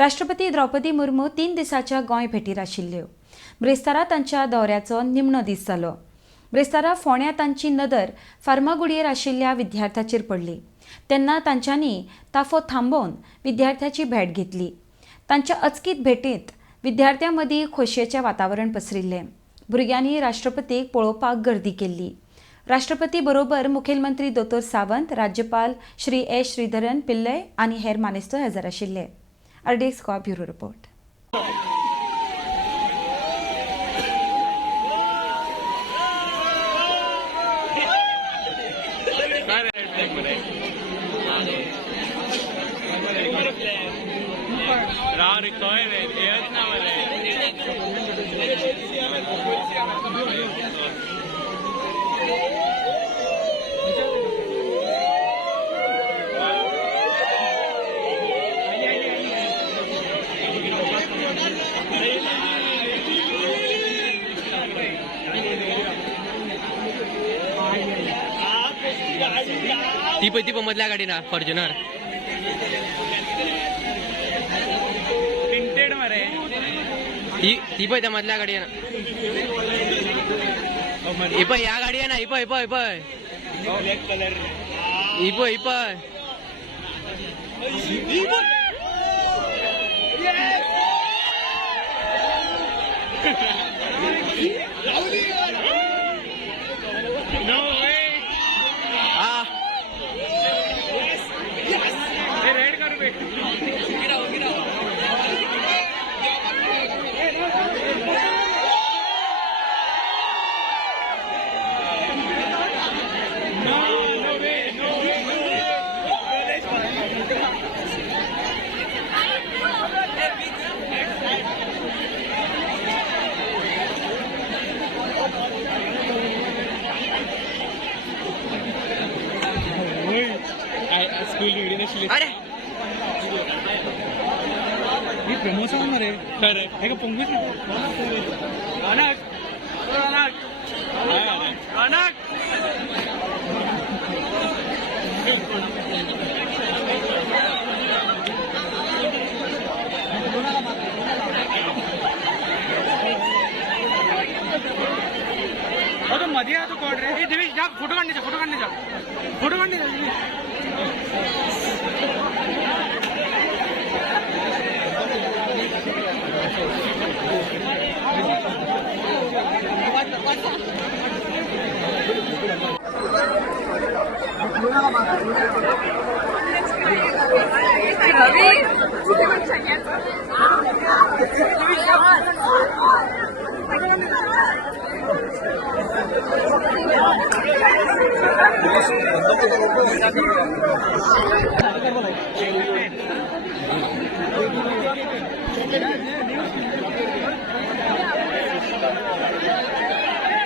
राष्ट्रपती द्रौपदी मुर्मू 3 दिसाच्या गोंय भेटीर आशिल्ल्यो। ब्रेस्तारा तांच्या दौऱ्याचो निमणो दीस जालो। ब्रेस्तारा फोंड्या तांची नदर फार्मागुडयेर आशिल्ल्या विद्यार्थ्याचेर पडली। तेन्ना तांच्यांनी ताफो थांबोवन विद्यार्थ्याची भेट घेतली। तांच्या अचकीत भेटेंत विद्यार्थ्यां मदीं खोशयेचें वातावरण पसरिल्लें। भुरग्यांनी राष्ट्रपतीक पळोवपाक गर्दी केल्ली। राष्ट्रपती बरोबर मुखेलमंत्री दोतोर सावंत, राज्यपाल श्री एस श्रीधरन पिल्लय आनी हेर मानेस्त हजर आशिल्ले। RDXGOA bureau report. ती पण मधल्या गाडी ना फॉर्च्युनर प्रिंटेड मरे ती पण त्या मधल्या गाडी आहे ना। इप या गाडी आहे ना। इप इप इप ब्लॅक कलर इप इप अरे प्रमोशन मरे खरं पंगूच मध्ये तो कोड रे दिवेश जा फोटो काढणे जा